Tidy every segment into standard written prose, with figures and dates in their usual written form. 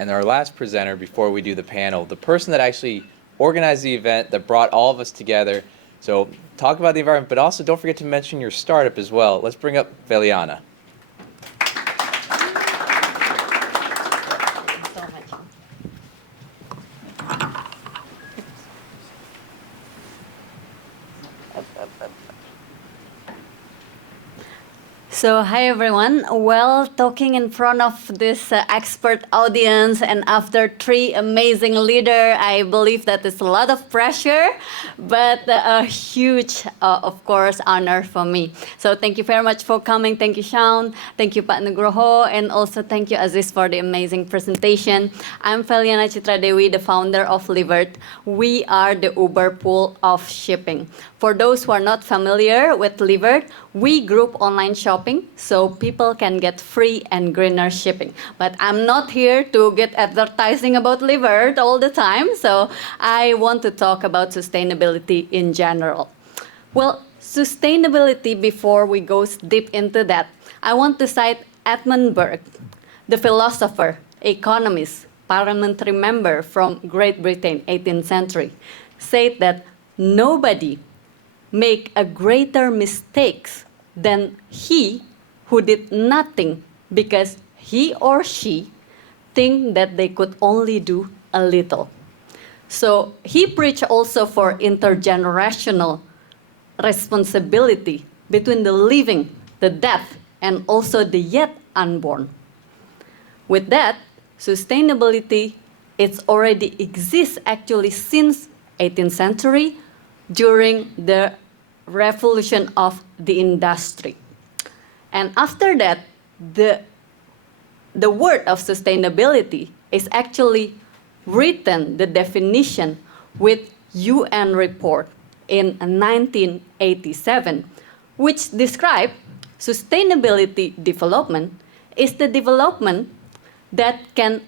And our last presenter before we do the panel, the person that actually organized the event, that brought all of us together. So talk about the environment, but also don't forget to mention your startup as well. Let's bring up Veliana. So hi everyone. Well, talking in front of this expert audience and after 3 amazing leaders, I believe that it's a lot of pressure, but a huge, of course, honor for me. So thank you very much for coming. Thank you, Sean. Thank you, Pak Nugroho. And also thank you, Aziz, for the amazing presentation. I'm Veliana Citradewi, the founder of LiVert. We are the Uber pool of shipping. For those who are not familiar with LiVert, we group online shopping so people can get free and greener shipping. But I'm not here to get advertising about LiVert all the time, so I want to talk about sustainability in general. Well, sustainability, before we go deep into that, I want to cite Edmund Burke, the philosopher, economist, parliamentary member from Great Britain, 18th century, said that nobody make a greater mistakes than he who did nothing because he or she think that they could only do a little. So he preached also for intergenerational responsibility between the living, the dead, and also the yet unborn. With that, sustainability, it's already exists actually since 18th century, during the revolution of the industry. And after that, the word of sustainability is actually written, the definition, with UN report in 1987, which described sustainability development is the development that can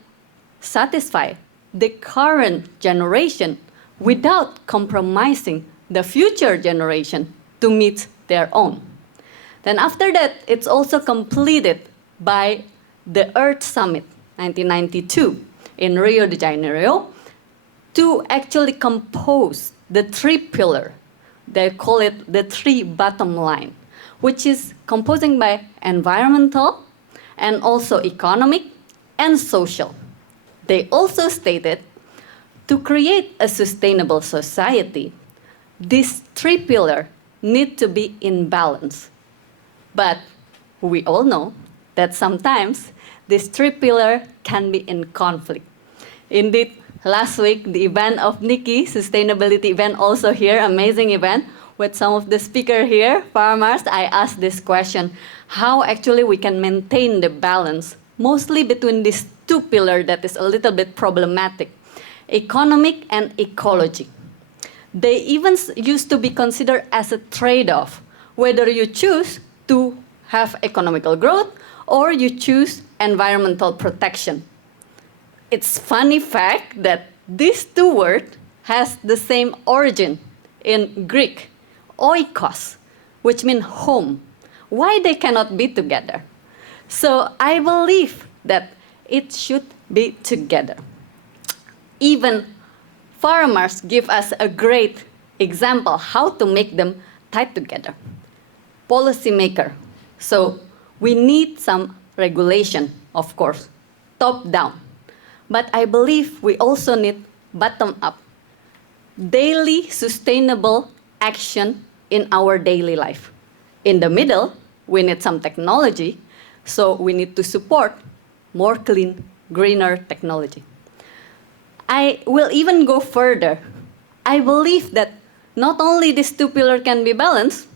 satisfy the current generation without compromising the future generation to meet their own. Then after that, it's also completed by the Earth Summit, 1992, in Rio de Janeiro, to actually compose the 3 pillars. They call it the 3 bottom line, which is composing by environmental and also economic and social. They also stated to create a sustainable society, these 3 pillars need to be in balance. But we all know that sometimes these 3 pillars can be in conflict. Indeed, last week, the event of Nikki, sustainability event also here, amazing event, with some of the speakers here, farmers, I asked this question, how actually we can maintain the balance, mostly between these 2 pillars that is a little bit problematic, economic and ecology. They even used to be considered as a trade-off, whether you choose to have economical growth or you choose environmental protection. It's funny fact that these 2 words has the same origin in Greek, oikos, which means home. Why they cannot be together? So I believe that it should be together. Even farmers give us a great example how to make them tied together. Policymaker. So we need some regulation, of course, top down. But I believe we also need bottom up. Daily sustainable action in our daily life. In the middle, we need some technology, so we need to support more clean, greener technology. I will even go further. I believe that not only these 2 pillars can be balanced,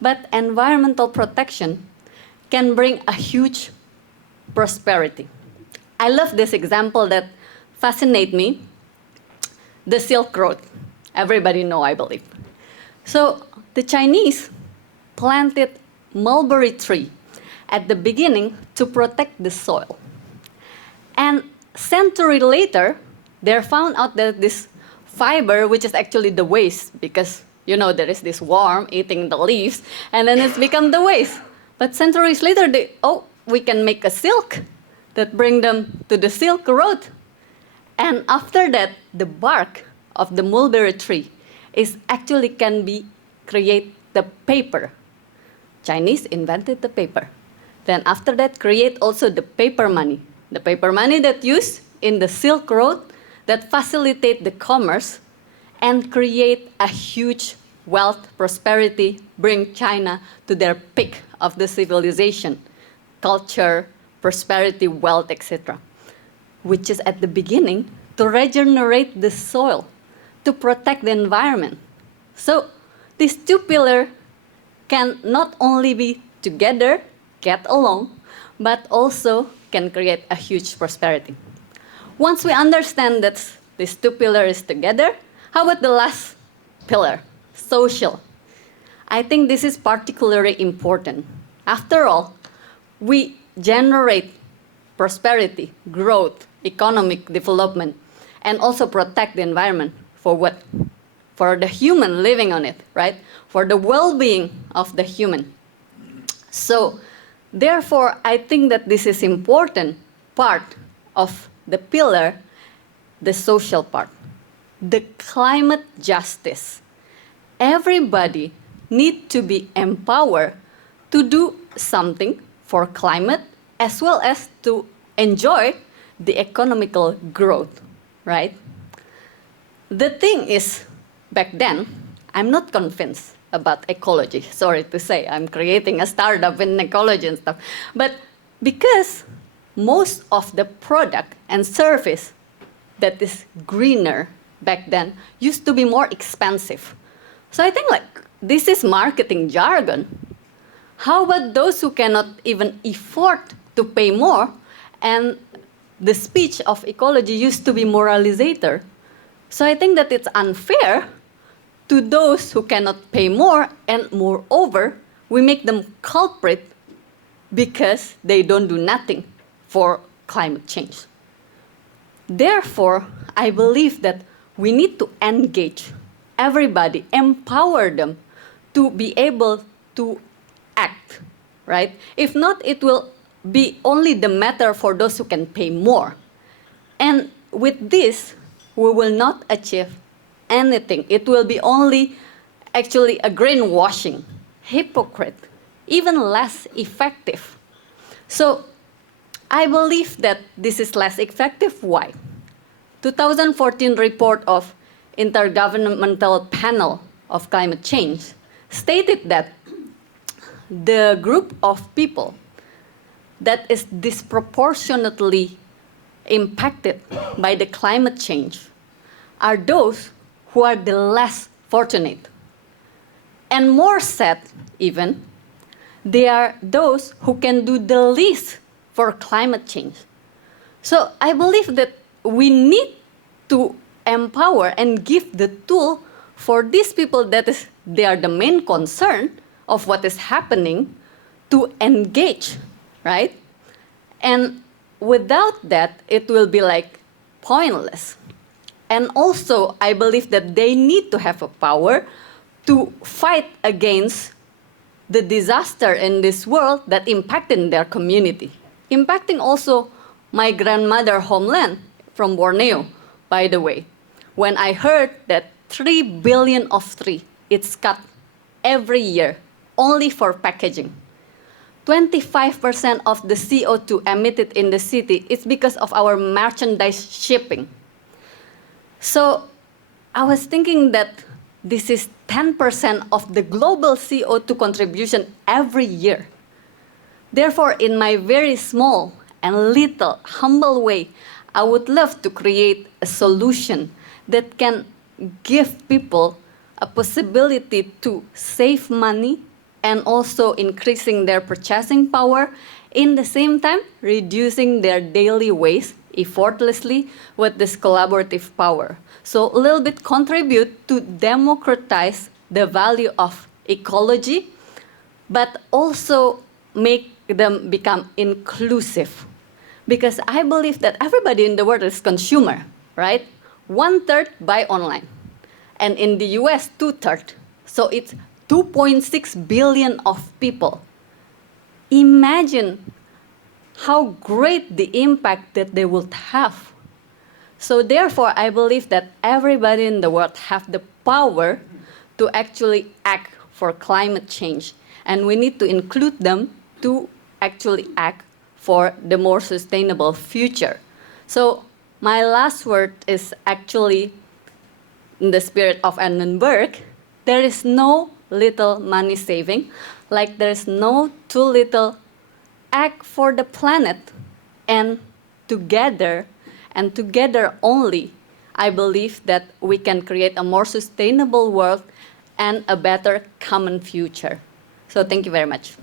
but environmental protection can bring a huge prosperity. I love this example that fascinates me, the Silk Road. Everybody know, I believe. So the Chinese planted mulberry tree at the beginning to protect the soil. And century later, they found out that this fiber, which is actually the waste, because you know there is this worm eating the leaves, and then it's become the waste. But centuries later, we can make a silk that bring them to the Silk Road. And after that, the bark of the mulberry tree is actually can be create the paper. Chinese invented the paper. Then after that, create also the paper money. The paper money that used in the Silk Road that facilitate the commerce and create a huge wealth, prosperity, bring China to their peak of the civilization, culture, prosperity, wealth, etc. Which is at the beginning to regenerate the soil, to protect the environment. So these two pillars can not only be together, get along, but also can create a huge prosperity. Once we understand that these two pillars together, how about the last pillar, social? I think this is particularly important. After all, we generate prosperity, growth, economic development, and also protect the environment for what? For the human living on it, right? For the well-being of the human. So, therefore, I think that this is important part of the pillar, the social part. The climate justice. Everybody needs to be empowered to do something for climate as well as to enjoy the economical growth, right? The thing is, back then, I'm not convinced about ecology. Sorry to say, I'm creating a startup in ecology and stuff. But because most of the product and service that is greener back then used to be more expensive. So I think like this is marketing jargon. How about those who cannot even afford to pay more? And the speech of ecology used to be moralizator. So I think that it's unfair to those who cannot pay more, and moreover, we make them culprit because they don't do nothing for climate change. Therefore, I believe that we need to engage everybody, empower them to be able to act, right? If not, it will be only the matter for those who can pay more. And with this, we will not achieve anything. It will be only actually a greenwashing, hypocrite, even less effective. So I believe that this is less effective. Why? 2014 report of Intergovernmental Panel of Climate Change stated that the group of people that is disproportionately impacted by the climate change are those who are the less fortunate. And more sad even, they are those who can do the least for climate change. So I believe that we need to empower and give the tool for these people that is, they are the main concern of what is happening to engage, right? And without that, it will be like pointless. And also, I believe that they need to have a power to fight against the disaster in this world that impacted their community. Impacting also my grandmother homeland from Borneo, by the way. When I heard that 3 billion of tree, it's cut every year, only for packaging. 25% of the CO2 emitted in the city is because of our merchandise shipping. So I was thinking that this is 10% of the global CO2 contribution every year. Therefore, in my very small and little humble way, I would love to create a solution that can give people a possibility to save money and also increasing their purchasing power, in the same time reducing their daily waste effortlessly with this collaborative power. So a little bit contribute to democratize the value of ecology, but also make them become inclusive. Because I believe that everybody in the world is consumer, right? 1/3 buy online. And in the US, 2/3. So it's 2.6 billion of people. Imagine how great the impact that they would have. So therefore, I believe that everybody in the world have the power to actually act for climate change. And we need to include them to actually act for the more sustainable future. So my last word is actually in the spirit of Annenberg, there is no little money saving, like there is no too little act for the planet. And together only, I believe that we can create a more sustainable world and a better common future. So thank you very much.